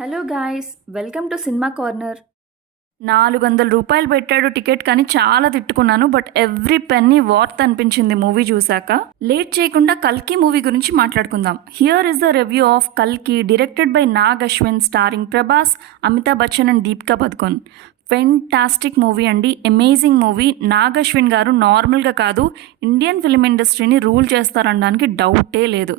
Hello guys, welcome to cinema corner. 400 రూపాయలు పెట్టాడు ticket కానీ చాలా తిట్టుకున్నాను. బట్ ఎవ్రీ పెన్నీ వర్త్ అనిపించింది మూవీ చూశాక. లేట్ చేయకుండా కల్కి మూవీ గురించి మాట్లాడుకుందాం. Here is the review of కల్కి, directed by Nag Ashwin, starring Prabhas, Amitabh Bachchan and Deepika Padukone. Fantastic movie అండి, అమేజింగ్ మూవీ. నాగ్ అశ్విన్ గారు నార్మల్గా కాదు, ఇండియన్ ఫిల్మ్ ఇండస్ట్రీని రూల్ చేస్తారనడానికి డౌటే లేదు.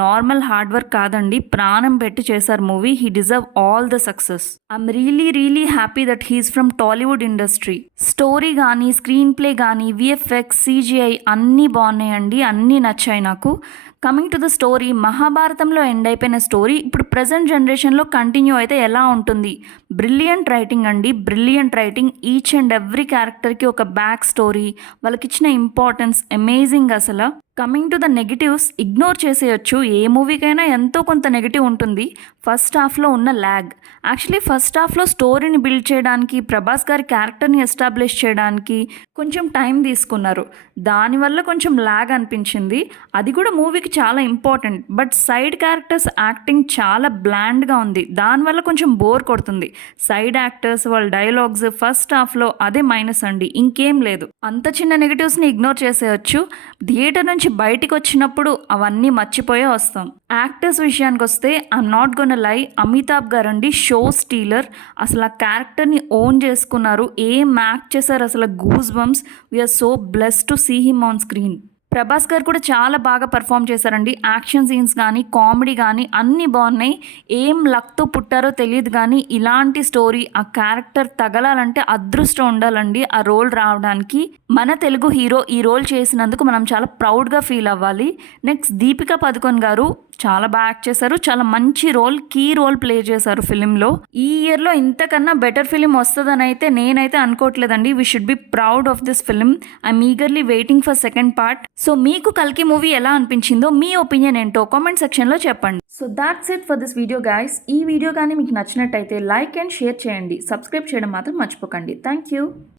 నార్మల్ హార్డ్ వర్క్ కాదండి, ప్రాణం పెట్టి చేశారు movie. He deserve all the success. I'm really happy that he's from Tollywood industry. Story కానీ, స్క్రీన్ ప్లే కానీ, విఎఫ్ఎక్స్, సిజిఐ అన్నీ బాగున్నాయండి, అన్నీ నచ్చాయి నాకు. కమింగ్ టు ద స్టోరీ, మహాభారతంలో ఎండ్ అయిపోయిన స్టోరీ ఇప్పుడు ప్రజెంట్ జనరేషన్లో కంటిన్యూ అయితే ఎలా ఉంటుంది? బ్రిలియంట్ రైటింగ్ అండి, brilliant writing. Each and every క్యారెక్టర్కి ఒక బ్యాక్ స్టోరీ, వాళ్ళకి ఇచ్చిన ఇంపార్టెన్స్ అమేజింగ్ అసలు. Coming to the negatives, ignore చేసేయచ్చు. ఏ మూవీకైనా ఎంతో కొంత నెగిటివ్ ఉంటుంది. ఫస్ట్ హాఫ్లో ఉన్న ల్యాగ్. యాక్చువల్లీ ఫస్ట్ హాఫ్లో స్టోరీని బిల్డ్ చేయడానికి, ప్రభాస్ గారి క్యారెక్టర్ని ఎస్టాబ్లిష్ చేయడానికి కొంచెం టైం తీసుకున్నారు. దానివల్ల కొంచెం ల్యాగ్ అనిపించింది. అది కూడా మూవీకి చాలా important. But side characters acting చాలా బ్లాండ్గా ఉంది, దానివల్ల కొంచెం బోర్ కొడుతుంది. సైడ్ యాక్టర్స్ వాళ్ళ డైలాగ్స్ ఫస్ట్ హాఫ్లో అదే మైనస్ అండి, ఇంకేం లేదు. అంత చిన్న నెగిటివ్స్ని ఇగ్నోర్ చేసేయచ్చు. థియేటర్ నుంచి బయటికి వచ్చినప్పుడు అవన్నీ మర్చిపోయే వస్తాం. యాక్టర్స్ విషయానికి వస్తే ఐఎమ్ నాట్ గోన్ లై, అమితాబ్ గారు అండి షో స్టీలర్. అసలు ఆ క్యారెక్టర్ని ఓన్ చేసుకున్నారు. ఏం యాక్ట్ చేశారు అసలు, goose bumps. We're so blessed to see him on screen. Prabhas గారు కూడా చాలా బాగా పర్ఫామ్ చేశారండి. యాక్షన్ సీన్స్ కానీ, కామెడీ కానీ అన్నీ బాగున్నాయి. ఏం లక్తో పుట్టారో తెలియదు కానీ ఇలాంటి స్టోరీ, ఆ క్యారెక్టర్ తగలాలంటే అదృష్టం ఉండాలండి ఆ రోల్ రావడానికి. మన తెలుగు హీరో ఈ రోల్ చేసినందుకు మనం చాలా ప్రౌడ్గా ఫీల్ అవ్వాలి. నెక్స్ట్ దీపికా పదుకొన్ గారు చాలా బాగా యాక్ట్ చేశారు. చాలా మంచి రోల్, కీ రోల్ ప్లే చేశారు ఫిలింలో. ఈ ఇయర్లో ఇంతకన్నా బెటర్ ఫిలిం వస్తుందని అయితే నేనైతే అనుకోవట్లేదండి. We should be proud of this film. I'm eagerly waiting for second part. So మీకు కల్కి మూవీ ఎలా అనిపించిందో, మీ ఒపీనియన్ ఏంటో కామెంట్ సెక్షన్లో చెప్పండి. So that's it for this video guys. ఈ వీడియో కానీ మీకు నచ్చినట్టయితే లైక్ అండ్ షేర్ చేయండి. సబ్స్క్రైబ్ చేయడం మాత్రం మర్చిపోకండి. Thank you.